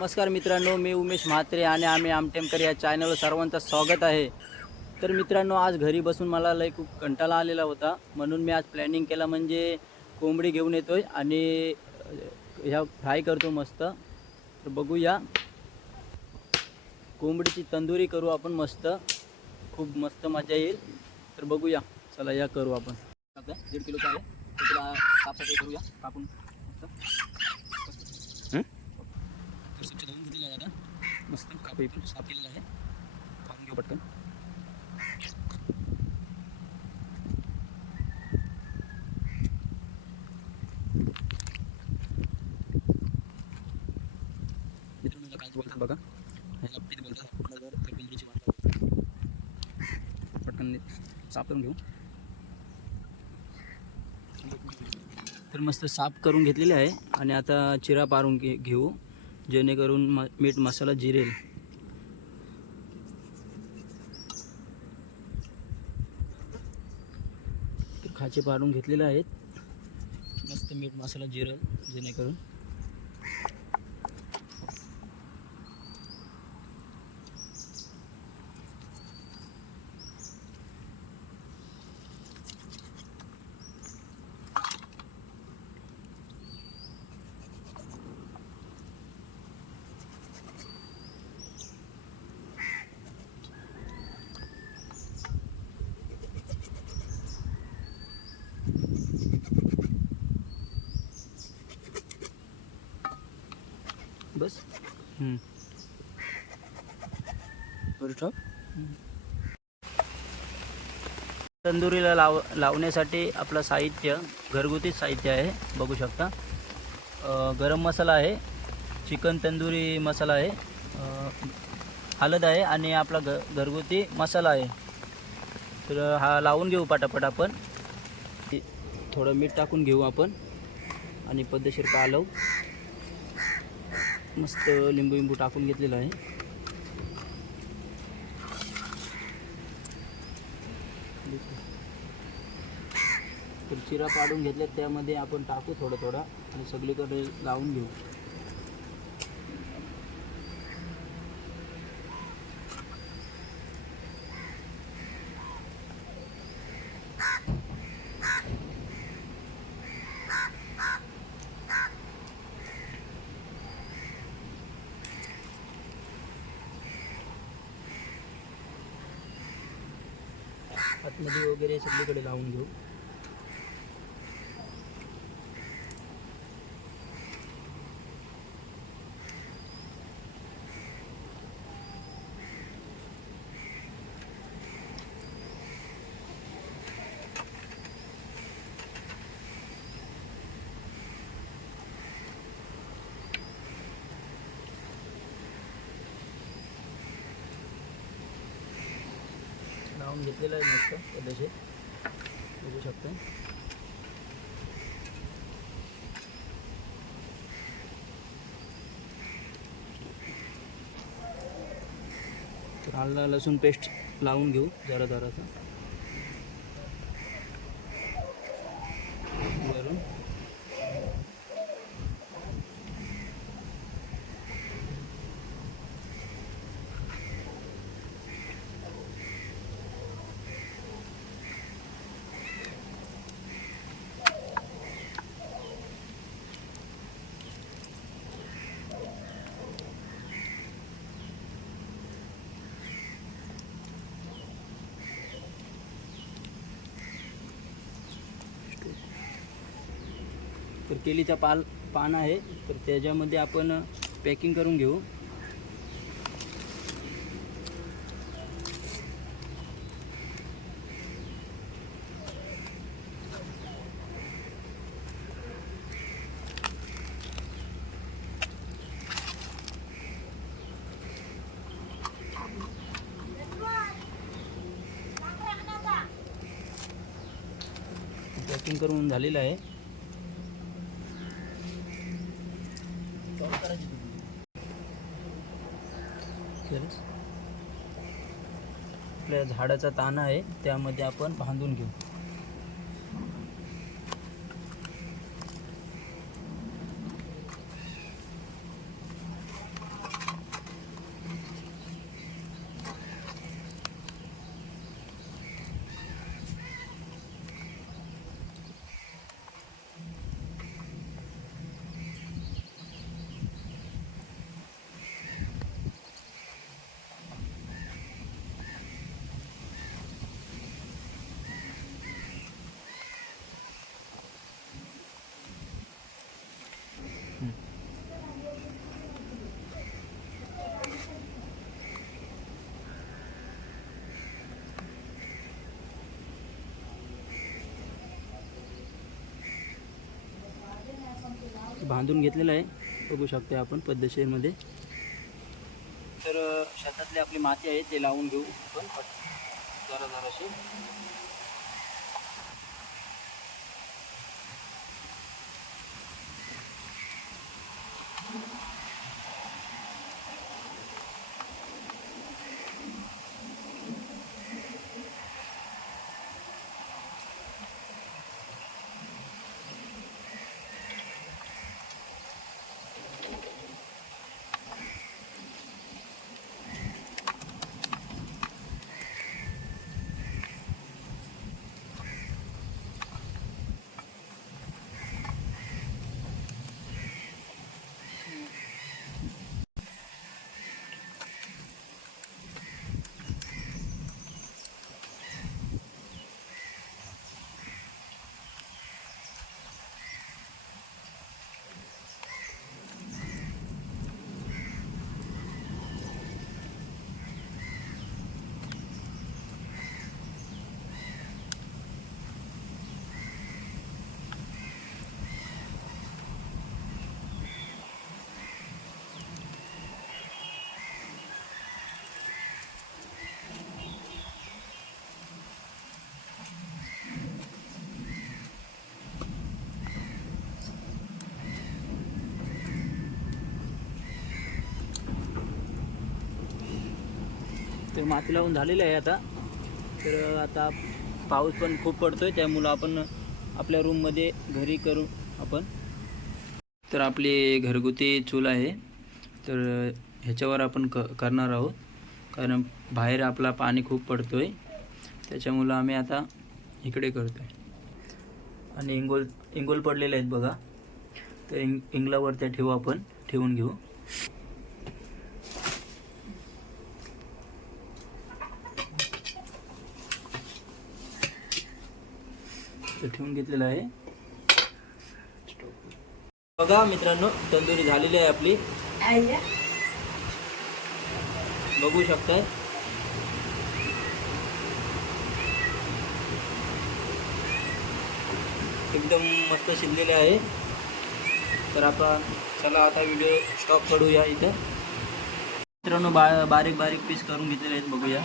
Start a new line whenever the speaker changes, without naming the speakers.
नमस्कार मित्रांनो मी उमेश म्हात्रे आणि आम्ही आमटेमकर या चॅनलवर सर्वांचं स्वागत आहे. तर मित्रांनो आज घरी बसून मला लय खूप कंटाळा आलेला होता. म्हणून मी आज प्लॅनिंग केला म्हणजे कोंबडी घेऊन येतोय आणि ह्या फ्राय करतो मस्त. तर बघूया. कोंबडीची तंदुरी करू आपण मस्त. खूप मस्त मजा येईल. तर बघूया. चला या करू आपण. आता दीड किलो चालेल तर करूया. कापून. मस्त तर स्वच्छ धुवून घेतलेलं आहे आता मस्त कापू पण साफ केलेलं आहे. पाहून घेऊ पटकन. मित्रांनो काय बोलतात बघा. ह्याला पीठ बोलतात कुठला जर तर पिंजरीची वाट पटकन साफ करून घेऊ. तर मस्त साफ करून घेतलेले आहे. आणि आता चिरा पारून घे घेऊ. जेणेकरून म मीठ मसाला जिरेल. खाचे पाडून घेतलेले आहेत. मस्त मीठ मसाला जिरेल जेणेकरून तंदुरीला लाव लावण्यासाठी आपलं साहित्य घरगुती साहित्य आहे बघू शकता. गरम मसाला आहे चिकन तंदुरी मसाला आहे हलद हळद आहे आणि आपला घ घरगुती मसाला आहे. तर हा लावून घेऊ पटापट आपण. थोडं मीठ टाकून घेऊ आपण आणि पद्धतशीर पालव. मस्त लिंबू लिंबू टाकून घेतलेलं आहे. तर चिरा पाडून घेतल्यात त्यामध्ये आपण टाकू थोडं थोडा आणि सगळीकडे लावून घेऊ. नदी वगैरे सगळीकडे लावून घेऊ लावून घेतलेलं आहे मस्त पद्धतशीर बघू शकतो. तर आला लसूण पेस्ट लावून घेऊ जरा जराचा तर केलीचा पाल पान आहे. तर त्याच्यामध्ये आपण पॅकिंग करून घेऊ. पॅकिंग करून झालेलं आहे. आपल्या झाडाचा ताना आहे त्यामध्ये आपण बांधून घेऊ. बांधून घेतलेलं आहे. बघू शकता आपण पद्धतशीरमध्ये. तर शेतातली आपली माती आहे ते लावून घेऊ आपण. जरा जराशी. माती लावून झालेलं आहे आता. तर आता पाऊस पण खूप पडतो आहे त्यामुळं आपण आपल्या रूममध्ये घरी करू आपण. तर आपली घरगुती चूल आहे. तर ह्याच्यावर आपण क करणार आहोत. कारण बाहेर आपला पाणी खूप पडतो आहे त्याच्यामुळं आम्ही आता इकडे करतो आहे आणि इंगोल इंगोल पडलेले आहेत बघा. तर इंग इंगलावर त्या ठेवू आपण ठेवून घेऊ. तर ठेवून घेतलेलं आहे. बघा मित्रांनो तंदुरी झालेली आहे आपली. बघू शकताय. एकदम मस्त शिजलेले आहे. तर आपण चला आता व्हिडिओ स्टॉप करूया इथं. मित्रांनो बा बारीक बारीक पीस करून घेतलेले आहेत बघूया.